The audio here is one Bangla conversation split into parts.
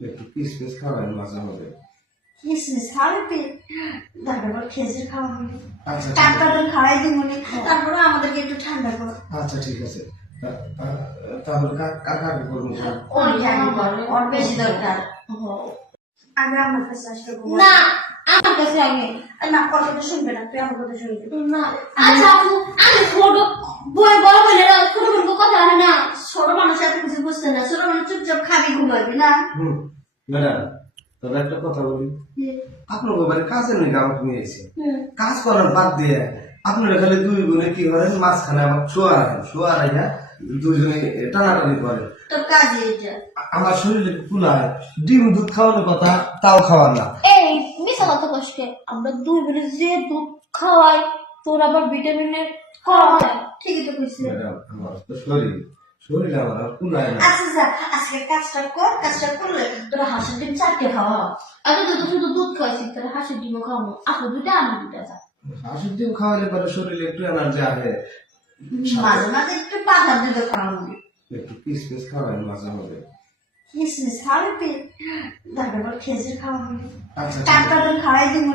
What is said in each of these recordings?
একটু কিসমিস খাওয়াবেন মাঝে মাঝে কিসমিস খাওয়াবি দরকার পর খেজুর খাওয়াবি আচ্ছা ঠিক খাওয়াই দিব তারপরে আমাদেরকে একটু ঠান্ডা করো। আচ্ছা ঠিক আছে। তা- তা- তাহলে কা- কাকা কি করব ওর বেশি দরকার। আগে আমার কাছে আসলে না আমার কাছে আগে না কথাটা শুনবে না তুই আমার কথা শুনবি। না আচ্ছা আপু আমি ছোট বই বড় বলে ছোট বলব কথা হয় না ছোট মানুষ এত কিছু বুঝতে না ছোট মানুষ চুপচাপ খাবি ঘুমাবি না? হুম ম্যাডাম তবে একটা কথা বলি। আপনার বাবার কাজে নাকি আমাকে নিয়ে এসে কাজ করার বাদ দিয়ে আপনারা খালি দুই গুণে কি করেন? মাঝখানে আমার শোয়া রাখেন শোয়া রাখা দুইজনে টানাটানি করে আমার শরীরে কুলায় ডিম দুধ খাওয়ানোর কথা তাও খাওয়ার না। এই মিশা কথা কষ্টে আমরা দুই বেলা যে দুধ খাওয়াই তোর আবার ভিটামিনের খাওয়া হয়। ঠিকই তো কইছিস। ম্যাডাম আমার তো শরীর। শরীর আমার আর কুলায় না। আচ্ছা যা আজকে কাজটা কর কাজটা করলে তোর হাঁসের ডিম চারটে খাওয়া। তো শুধু দুধ খাওয়াইছি তাহলে হাঁসের ডিমও খাওয়াবো আপু দুটা আমি দুটা যা। হাঁসের ডিম খাওয়ালে পরে শরীরে একটু এনার্জি আসে। মাঝে মাঝে একটু বাদাম দিতে খাওয়ানো একটু কিসমিস মাঝে মাঝে কিসমিস খাওয়াবি দরকার পর খেজুর খাওয়াবি আচ্ছা। খাওয়াই দিব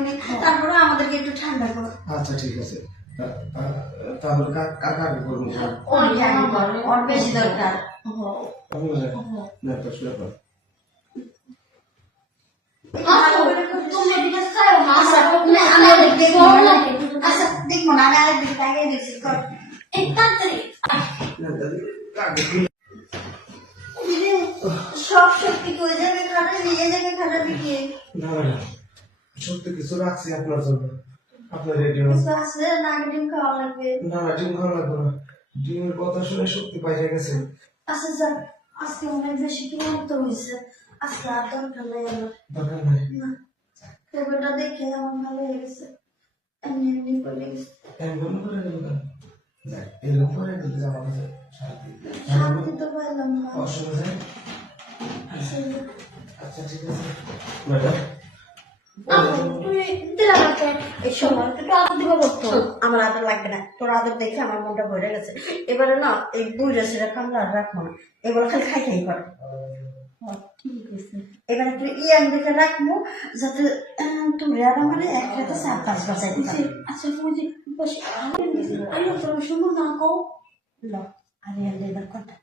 তারপরে আমাদেরকে একটু ঠান্ডা করো। আচ্ছা ঠিক আছে। তাহলে করব? ওর জানি ওর বেশি দরকার। না তো শুয়ে পড়। তুমি না আচ্ছা আমি আরেক দিকে বড় লাগে আচ্ছা দেখব না আমি আরেক দিকে কর তাড়াতাড়ি। দিদি, সব সত্যি কই যাবে খাটা নিয়ে যাবে খাটা দিকে। না ম্যাডাম সত্যি কিছু রাখছি আপনার জন্য। আপনার রেডিও আছে না ডিম খাওয়া লাগবে। না না ডিম খাওয়া লাগবে না। ডিমের কথা শুনে শক্তি পাইয়ে গেছে আচ্ছা স্যার আজকে অনেক বেশি ক্লান্ত হয়েছে। আজকে আর দরকার নেই আমার। দরকার নাই। না খবরটা দেখে আমার ভালো হয়ে গেছে এমনি এমনি করে গেছে। এমন করে গেল কেন? যাক, এরকম করে গেলে আমার কাছে শান্তি। শান্তি তো পাইলাম না। অসুবিধা আচ্ছা, আচ্ছা ঠিক আছে। ম্যাডাম? আমাকে এই সময় একটু আদর দিবা শোন, আমার আদর লাগবে না। তোর আদর দেখে আমার মনটা ভরে গেছে। এবারে না এই বুঝে সেটা কামড়া আর রাখব না। এবার খালি খাই খাই করে ঠিক আছে এবারে তুই ইয়ান দেখে রাখব যাতে আহ, তুমি আর আমার এক হাতে চার পাঁচ বাজাই আচ্ছা যে বসে আমি তোর সুন্দর না কও। ল। আর ইয়ান দেখে কথা